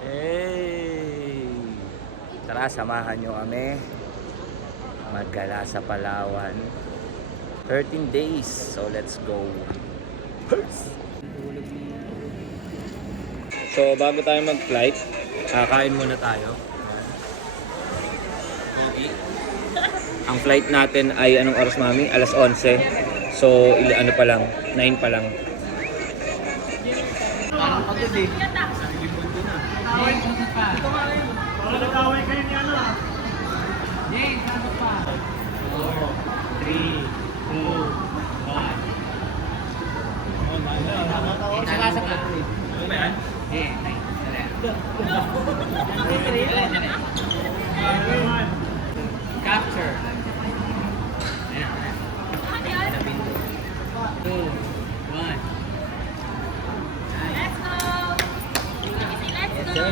Hey! Tara, samahan nyo kami maggala sa Palawan. 13 days, so let's go. So bago tayo mag-flight, kain muna tayo. Gogi. Ang flight natin ay anong oras, mami? Alas 11. So ano pa lang, 9 pa lang. Parang pagod eh. Nag-away kayo ni ano ah. Jay, saan pa? 4, 3, 2, 1. Nalasa ka. Ano ba yan? Eh, capture. Ayan. 2, 1. Let's go! Let's go!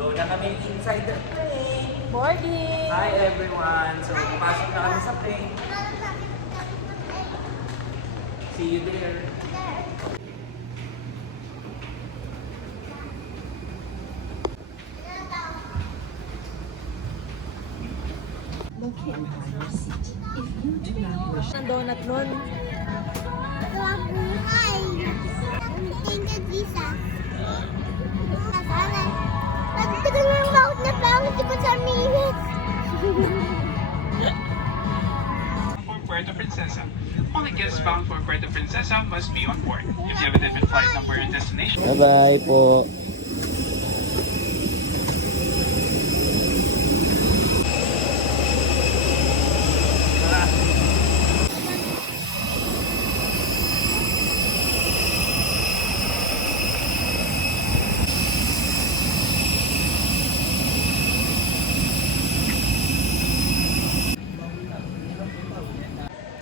Go na kami inside the plane. Boarding! Hi everyone! So, pasok na kami sa plane. See you there. Ang donut nun. Mabuhay! Thank you, Jesus. Sana. Nagtagal mo yung mouth na pangit ko sa minutes. For Puerto Princesa. Only guests bound for Puerto Princesa must be on board. If you have a different flight number and destination, Bye-bye po.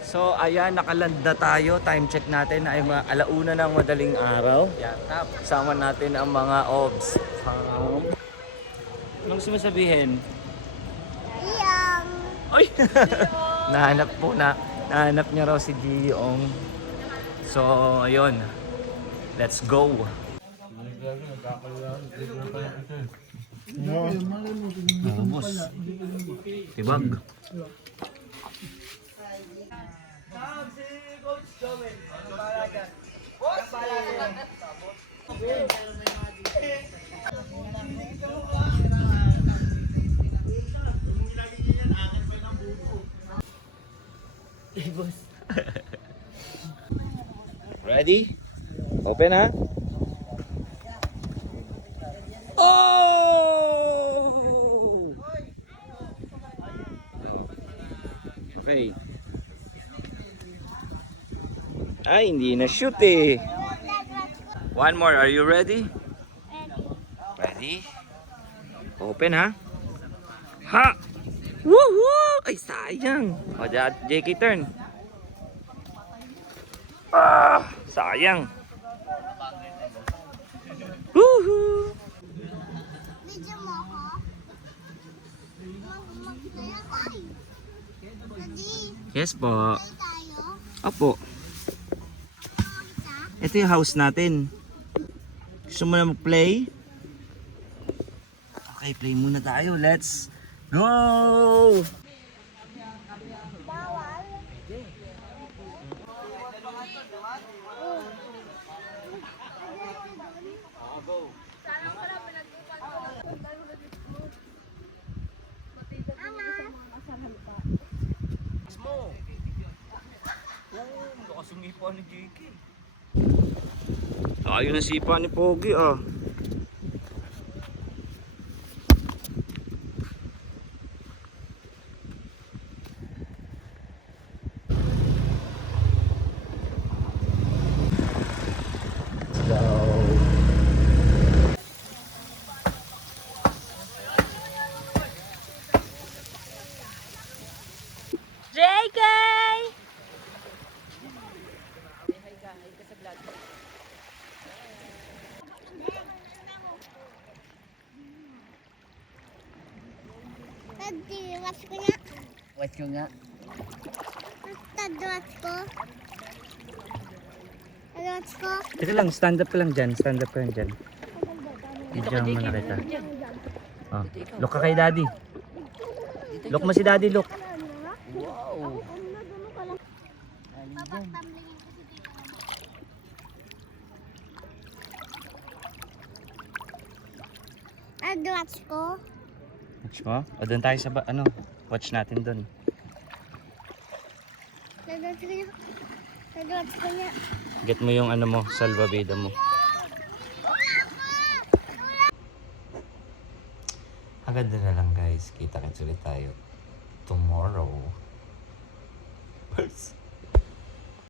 So ayan, nakaland na tayo. Time check natin ay alauna ng madaling araw. Yatap. Kasama natin ang mga obs. Anong gusto mo sabihin? Iyang. Ay! Nahanap niya raw si Giyong. So ayun. Let's go. Ubus. Tibag. Ready? Open ha? Oh! Okay. Ay, hindi na shoot eh. One more. Are you ready? Ready? Open ha? Ha! Woohoo! Ay, sayang. O, JK turn. Ah! Sayang. Woohoo! Video mo ako? Mag-play tayo. Ready? Yes po. Play tayo. Apo. Kita. Ito yung house natin. Gusto mo na mag-play? Okay, play muna tayo. Let's go! Bawal. Mo. Lakas yung ipa ni JK. Tayo na sipa ni Pogi ah. JK! Tadi-watch ko nga. Watch ko nga. Tadi-watch ko. Tadi-watch ko. Ito lang, stand up ka lang dyan. Stand up ka lang dyan. Video mo na kita. Oh, look ka kay daddy. Look mo si daddy, look. Wow. Tadi-watch ko. Watch mo? O doon tayo sa watch natin doon. Tadi-watch ko nga. Tadi-watch ko nga. Get mo yung mo, salvavida mo. Agad na lang guys. Kita-kits ulit tayo tomorrow. Bye.